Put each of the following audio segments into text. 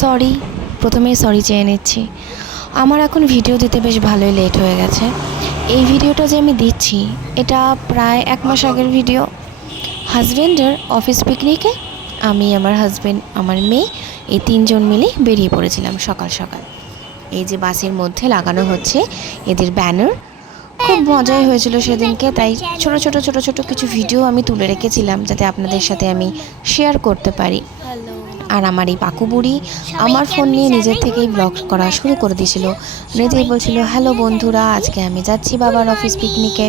Sorry, প্রথমেই sorry চেয়ে নিচ্ছি। আমার এখন ভিডিও দিতে বেশ ভালোই লেট হয়ে গেছে। এই ভিডিওটা যে আমি দিচ্ছি এটা প্রায় 1 মাস আগের ভিডিও। হাজব্যান্ডের অফিস পিকনিকে আমি, আমার হাজব্যান্ড, আমার মেয়ে এই 3 জন মিলে বেরিয়ে পড়েছিলাম সকাল সকাল। এই যে বাসের মধ্যে লাগানো হচ্ছে এদের ব্যানার, খুব মজাই হয়েছিল সেদিনকে। তাই ছোট ছোট ছোট ছোট কিছু ভিডিও আমি তুলে রেখেছিলাম যাতে আপনাদের সাথে আমি শেয়ার করতে পারি। আর আমার এই পাকু বুড়ি আমার ফোন নিয়ে নিজের থেকেই ব্লগ করা শুরু করে দিয়েছিল। নিজেই বলছিল, হ্যালো বন্ধুরা, আজকে আমি যাচ্ছি বাবার অফিস পিকনিকে।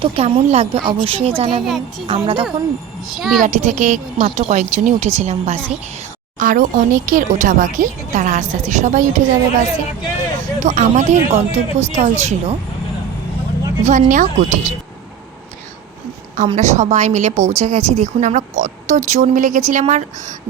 তো কেমন লাগবে অবশ্যই জানাবেন। আমরা তখন বিরাটি থেকে মাত্র কয়েকজনই উঠেছিলাম বাসে, আরও অনেকের ওঠা বাকি, তারা আস্তে আস্তে সবাই উঠে যাবে বাসে। তো আমাদের গন্তব্যস্থল ছিল ভান্যা কুটির। আমরা সবাই মিলে পৌঁছে গেছি। দেখুন আমরা কতজন মিলে গেছিলাম। আর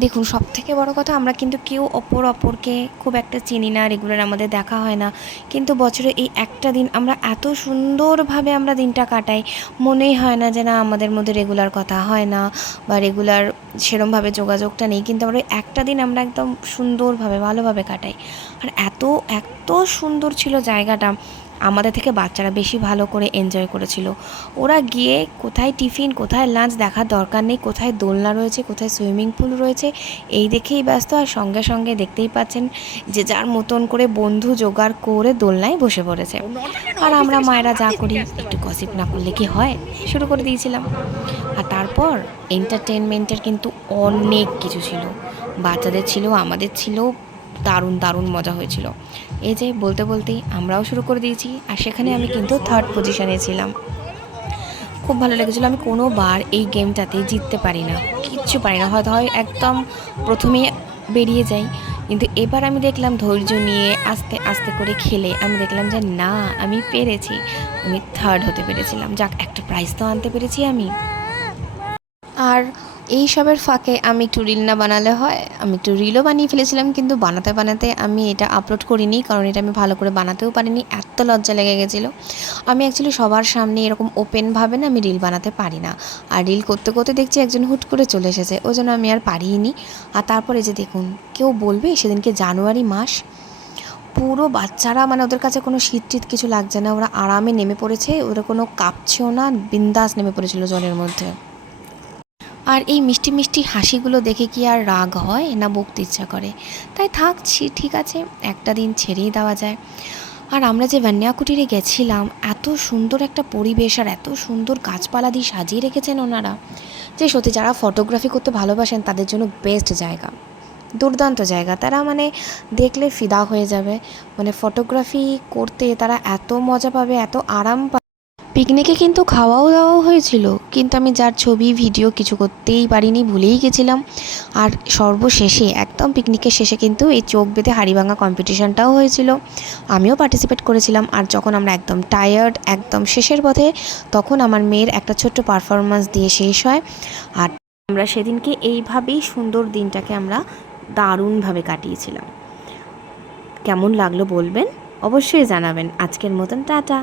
দেখুন, সবথেকে বড় কথা, আমরা কিন্তু কেউ অপরকে খুব একটা চিনি না, রেগুলার আমাদের দেখা হয় না, কিন্তু বছরে এই একটা দিন আমরা এত সুন্দরভাবে আমরা দিনটা কাটাই। মনেই হয় না যে না, আমাদের মধ্যে রেগুলার কথা হয় না বা রেগুলার সেরমভাবে যোগাযোগটা নেই, কিন্তু আমরা একটা দিন আমরা একদম সুন্দরভাবে ভালোভাবে কাটাই। আর এত এত সুন্দর ছিল জায়গাটা, আমাদের থেকে বাচ্চারা বেশি ভালো করে এনজয় করেছিল। ওরা গিয়ে কোথায় টিফিন, কোথায় লাঞ্চ দেখার দরকার নেই, কোথায় দোলনা রয়েছে, কোথায় সুইমিং পুল রয়েছে, এই দেখেই ব্যস্ত। আর সঙ্গে সঙ্গে দেখতেই পাচ্ছেন যে যার মতন করে বন্ধু জোগাড় করে দোলনায় বসে পড়েছে। আর আমরা মায়েরা যা করি, একটু গসিপ না করলে কি হয়, শুরু করে দিয়েছিলাম। আর তারপর এন্টারটেনমেন্টের কিন্তু অনেক কিছু ছিল, বাচ্চাদের ছিল, আমাদের ছিল, দারুণ দারুণ মজা হয়েছিল। এই যে বলতে বলতেই আমরাও শুরু করে দিয়েছি। আর সেখানে আমি কিন্তু 3rd পজিশনে ছিলাম। খুব ভালো লেগেছিলো। আমি কোনোবার এই গেমটাতে জিততে পারি না, কিচ্ছু পারি না, হয়তো হয় একদম প্রথমে বেরিয়ে যাই। কিন্তু এবার আমি দেখলাম ধৈর্য নিয়ে আস্তে আস্তে করে খেলে আমি দেখলাম যে না, আমি পেরেছি, আমি 3rd হতে পেরেছিলাম। যাক, একটা প্রাইজ তো আনতে পেরেছি আমি। আর এই সবের ফাঁকে আমি একটু রিল না বানালে হয়, আমি একটু রিলও বানিয়ে ফেলেছিলাম, কিন্তু বানাতে বানাতে আমি এটা আপলোড করিনি, কারণ এটা আমি ভালো করে বানাতেও পারিনি, এত লজ্জা লেগে গেছিলো। আমি অ্যাকচুয়ালি সবার সামনে এরকম ওপেনভাবে না আমি রিল বানাতে পারি না। আর রিল করতে করতে দেখছি একজন হুট করে চলে এসেছে, ওই জন্য আমি আর পারিনি। আর তারপরে যে দেখুন, কেউ বলবে সেদিনকে জানুয়ারি মাস, পুরো বাচ্চারা, মানে ওদের কাছে কোনো শীত টিত কিছু লাগছে না, ওরা আরামে নেমে পড়েছে, ওরা কোনো কাঁপছেও না, বিন্দাস নেমে পড়েছিল জলের মধ্যে। আর এই মিষ্টি মিষ্টি হাসিগুলো দেখে কি আর রাগ হয় না, বকতে ইচ্ছা করে। তাই থাকছি, ঠিক আছে, একটা দিন ছেড়েই দেওয়া যায়। আর আমরা যে ভান্যা কুটিরে গেছিলাম, এত সুন্দর একটা পরিবেশ আর এত সুন্দর গাছপালা দিয়ে সাজিয়ে রেখেছেন ওনারা, যে সত্যি যারা ফটোগ্রাফি করতে ভালোবাসেন তাদের জন্য বেস্ট জায়গা, দুর্দান্ত জায়গা। তারা মানে দেখলে ফিদা হয়ে যাবে, মানে ফটোগ্রাফি করতে তারা এত মজা পাবে, এত আরাম পাবে। পিকনিকে কিন্তু খাওয়াও দাওয়াও হয়েছিল, কিন্তু আমি যার ছবি ভিডিও কিছু করতেই পারিনি, ভুলেই গেছিলাম। আর সর্বশেষে একদম পিকনিকের শেষে কিন্তু এই চোখ বেঁধে হাড়ি ভাঙা কম্পিটিশানটাও হয়েছিল, আমিও পার্টিসিপেট করেছিলাম। আর যখন আমরা একদম টায়ার্ড, একদম শেষের পথে, তখন আমার মেয়ের একটা ছোট্ট পারফরমেন্স দিয়ে শেষ হয়। আর আমরা সেদিনকে এইভাবেই সুন্দর দিনটাকে আমরা দারুণভাবে কাটিয়েছিলাম। কেমন লাগলো বলবেন, অবশ্যই জানাবেন। আজকের মতন টাটা।